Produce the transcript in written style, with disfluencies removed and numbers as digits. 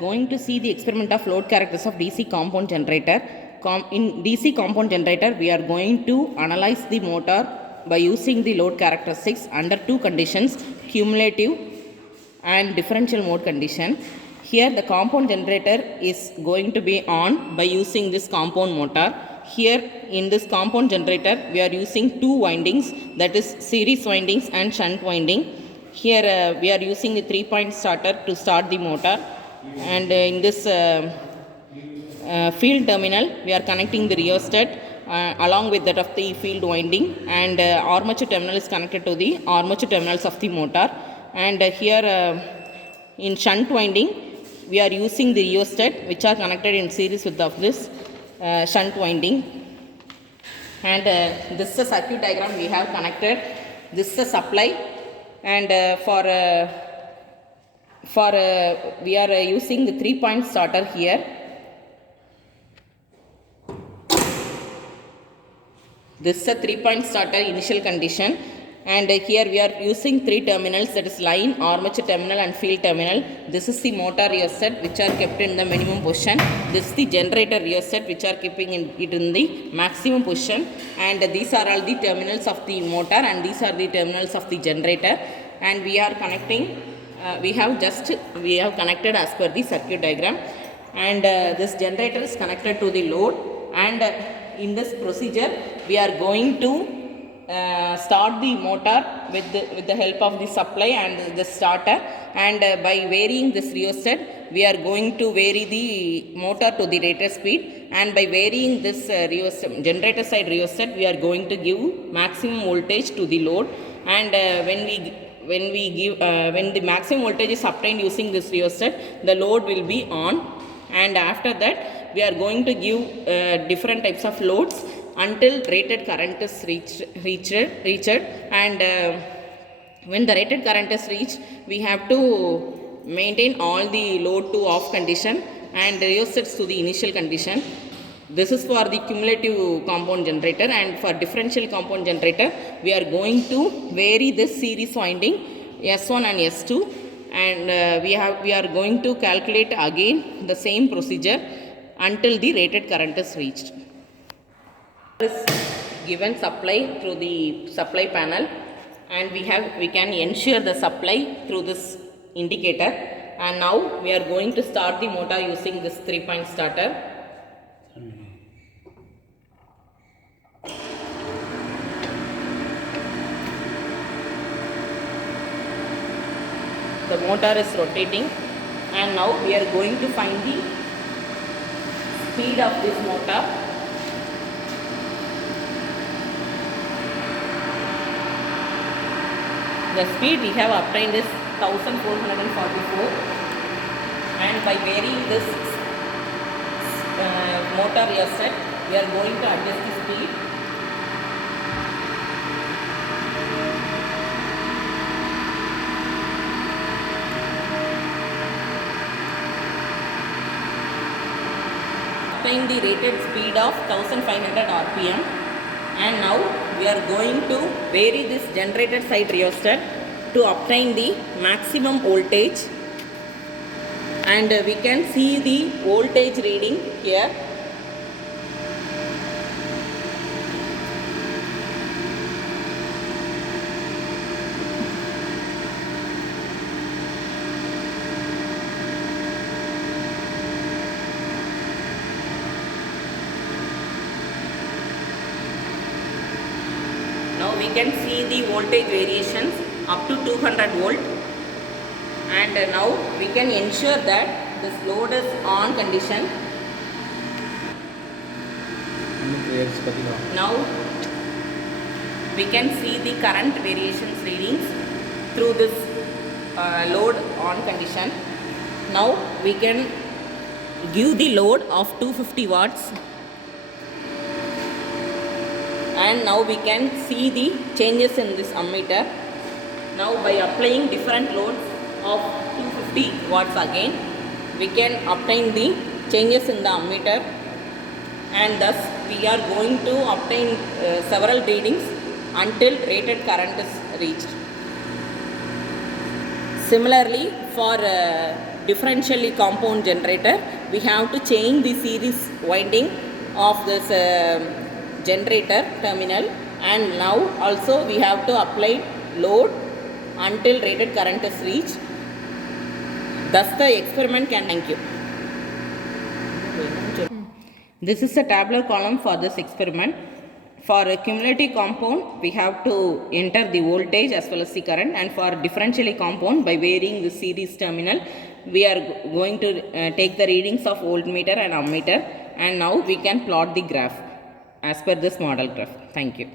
Going to see the experiment of load characters of DC compound generator. In DC compound generator, we are going to analyze the motor by using the load characteristics under two conditions, cumulative and differential mode condition. Here the compound generator is going to be on by using this compound motor. Here in this compound generator, we are using two windings, that is series windings and shunt winding. Here we are using the 3-point starter to start the motor, and in this field terminal we are connecting the rheostat along with that of the field winding, and armature terminal is connected to the armature terminals of the motor. And here in shunt winding we are using the rheostat which are connected in series with of this shunt winding. And this is a circuit diagram we have connected. This is a supply, and we are using the 3-point starter here. This is a 3-point starter initial condition, and here we are using 3 terminals, that is line, armature terminal and field terminal. This is the motor rheostat which are kept in the minimum position. This is the generator rheostat which are keeping it in the maximum position, and these are all the terminals of the motor and these are the terminals of the generator. And we are connecting we have connected as per the circuit diagram, and this generator is connected to the load. And in this procedure we are going to start the motor with the help of the supply and the starter, and by varying this rheostat we are going to vary the motor to the rated speed, and by varying this generator side rheostat we are going to give maximum voltage to the load. And when the maximum voltage is obtained using this rheostat, the load will be on, and after that we are going to give different types of loads until rated current is reached. And when the rated current is reached, we have to maintain all the load to off condition and rheostats to the initial condition. This is for the cumulative compound generator, and for differential compound generator we are going to vary this series winding S1 and S2, and we are going to calculate again the same procedure until the rated current is reached. This given supply through the supply panel, and we can ensure the supply through this indicator. And now we are going to start the motor using this 3-point starter. The motor is rotating, and now we are going to find the speed of this motor. The speed we have obtained is 1444, and by varying this motor rheostat we are going to adjust the speed. Obtain the rated speed of 1500 rpm, and now we are going to vary this generated side rheostat to obtain the maximum voltage, and we can see the voltage reading here. Now we can see the voltage variations up to 200 volt, and now we can ensure that this load is on condition. Now we can see the current variations readings through this load on condition. Now we can give the load of 250 watts, and now we can see the changes in this ammeter. Now by applying different loads of 250 watts again, we can obtain the changes in the ammeter, and thus we are going to obtain several readings until rated current is reached. Similarly, for differentially compound generator, we have to change the series winding of this generator terminal, and now also we have to apply load until rated current is reached. Thus the experiment can. Thank you. This is the tabular column for this experiment. For a cumulative compound, we have to enter the voltage as well as the current, and for differentially compound, by varying the series terminal, we are going to take the readings of voltmeter and ammeter, and now we can plot the graph as per this model graph. Thank you.